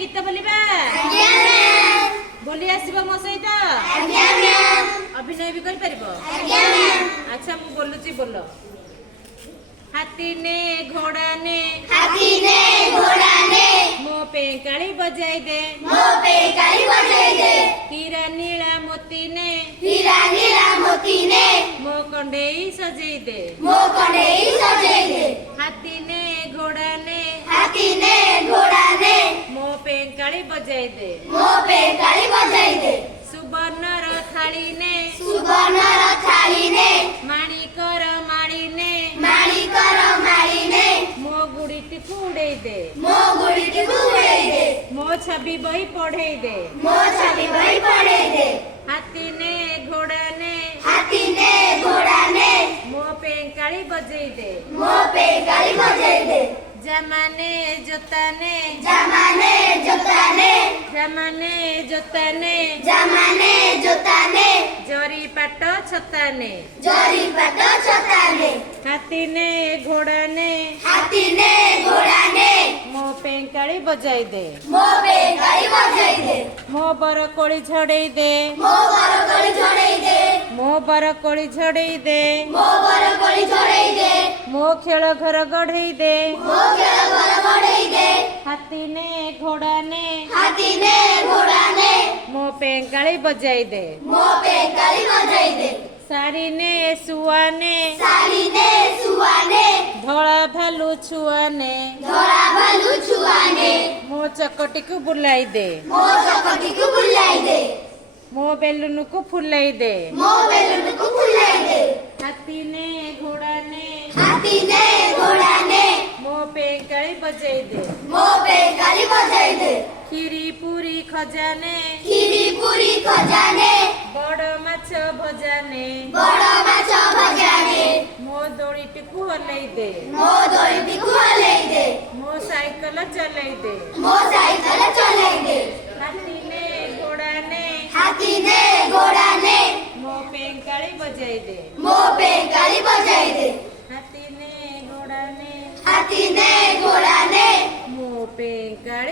गीत बोलिबा बोली आसीबो मो सहित अभिनय भी कर परिबो। अच्छा मु बोलुची बोलो। हाथी ने घोड़ा ने मो पे काली बजाई दे हीरा नीला मोती ने मो कंडेई सजाई दे हाथी ने घोड़ा ने मो पे काली बजाई दे सुवर्णर थाली ने माणिकर माड़ी ने मो गुड़ी टिकु उड़ाई दे मो छवि बही पढ़ाई दे हाथी ने घोड़ा ने मो पे काली बजाई दे जमाने जोता ने जरी पाट छता ने हाथी ने घोड़ा ने मो पे काली बजाई दे मो बर कोली झड़ई दे मो खेल घर गढ़ई दे हाथी ने घोड़ा ने मो पे काली बजाई दे सारी ने सुआ ने धोला भालू छुआ ने मो चकटी को बुलाई दे मो बेलून को फुलाई दे हाथी ने घोड़ा ने मो पे काली बजाई दे खीरी पूरी खजाने बड़ माछ भजाने मो दौड़ी टिकु हलाई दे मो साइकिल चलाई दे हाथी ने घोड़ा ने मो पे काली बजाई दे हाथी ने घोड़ा ने मो पे काली